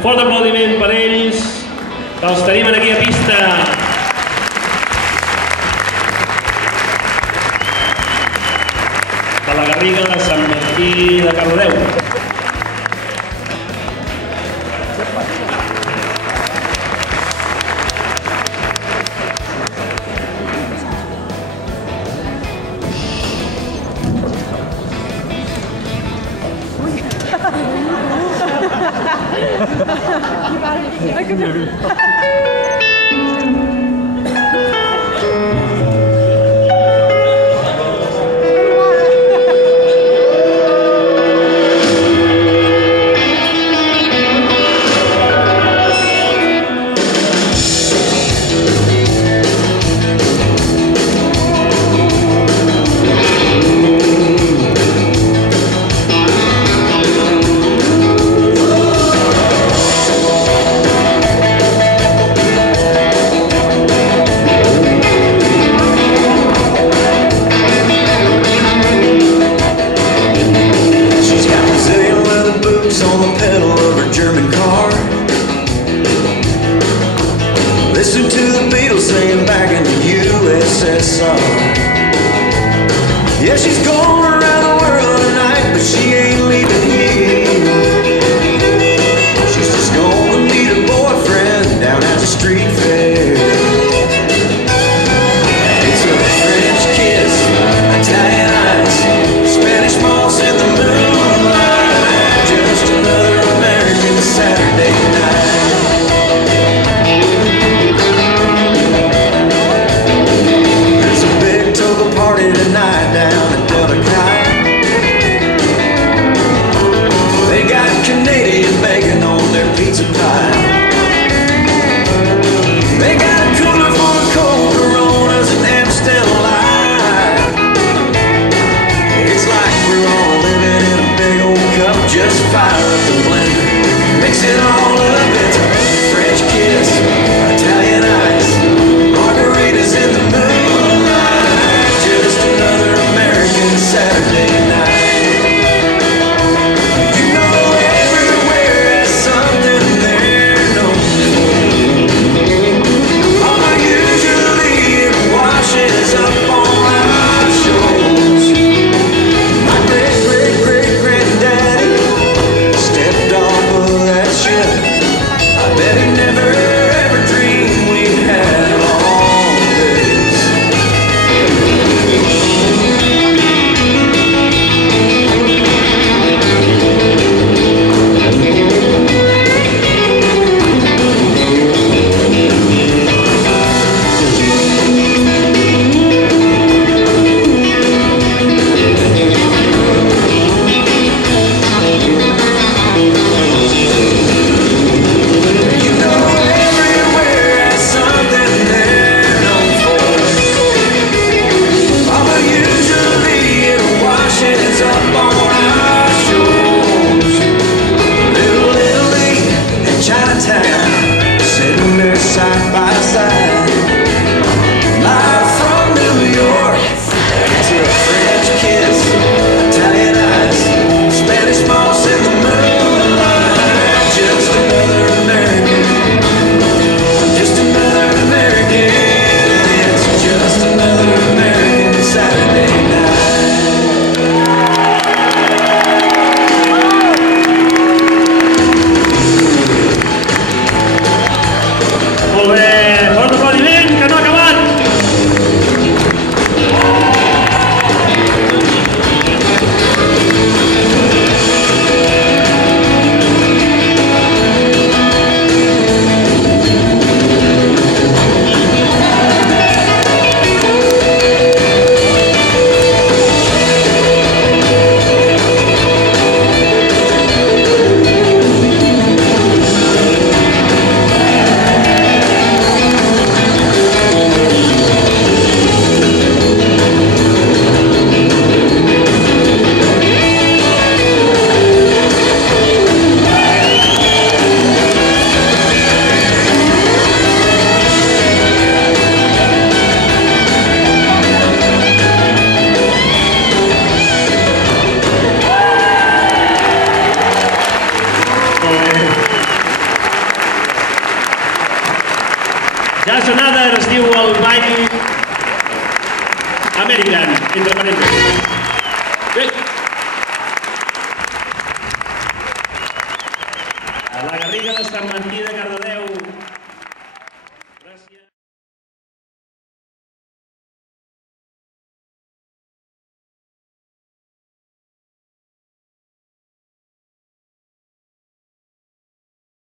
Fort aplaudiment per ells, que els tenim aquí a pista. De la Garriga, de Sant Martí, de Cardedeu. Listen to the Beatles singing back in the USSR. Yeah, she's going around the world tonight, but she ain't leaving here. She's just gonna meet her boyfriend down at the street fair. It's a French kiss, Italian ice, Spanish moss in the moonlight, just another American Saturday night. Party tonight down at Delta Chi. Ja ha sonat, es diu el ball American, entre parèntesis.